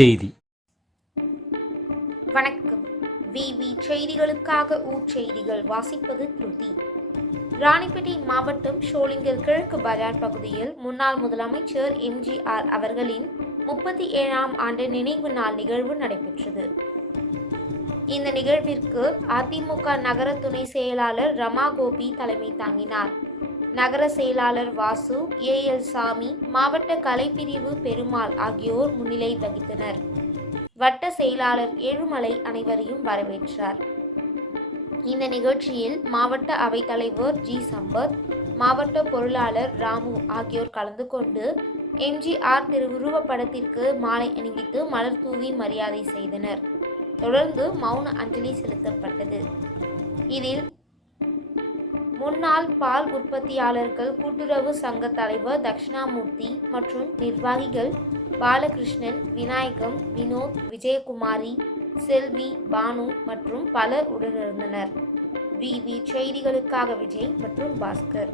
செய்தி. வணக்கம். விவி செய்திகளுக்காக ஊர்ச்செய்திகள் வாசிப்பது திருதி ராணிப்பேட்டை மாவட்டம் ஷோலிங்கர் கிழக்கு பஜார் பகுதியில் முன்னாள் முதலமைச்சர் எம்ஜிஆர் அவர்களின் முப்பத்தி ஏழாம் ஆண்டு நினைவு நாள் நிகழ்வு நடைபெற்றது. இந்த நிகழ்விற்கு அதிமுக நகர துணை செயலாளர் ரமா கோபி தலைமை தாங்கினார். நகர செயலாளர் வாசு ஏ. எல். சாமி மாவட்ட கலைப்பிரிவு பெருமாள் ஆகியோர் முன்னிலை வகித்தனர். வட்ட செயலாளர் ஏழுமலை அனைவரையும் வரவேற்றார். இந்த நிகழ்ச்சியில் மாவட்ட அவைத்தலைவர் ஜி. சம்பத் மாவட்ட பொருளாளர் ராமு ஆகியோர் கலந்து கொண்டு எம்ஜிஆர் திருவுருவப் படத்திற்கு மாலை அணிவித்து மலர் தூவி மரியாதை செய்தனர். தொடர்ந்து மௌன அஞ்சலி செலுத்தப்பட்டது. இதில் முன்னாள் பால் உற்பத்தியாளர்கள் கூட்டுறவு சங்க தலைவர் தட்சிணாமூர்த்தி மற்றும் நிர்வாகிகள் பாலகிருஷ்ணன் விநாயகம் வினோத் விஜயகுமாரி செல்வி பானு மற்றும் பலர் உடனிருந்தனர். விவி செய்திகளுக்காக விஜய் மற்றும் பாஸ்கர்.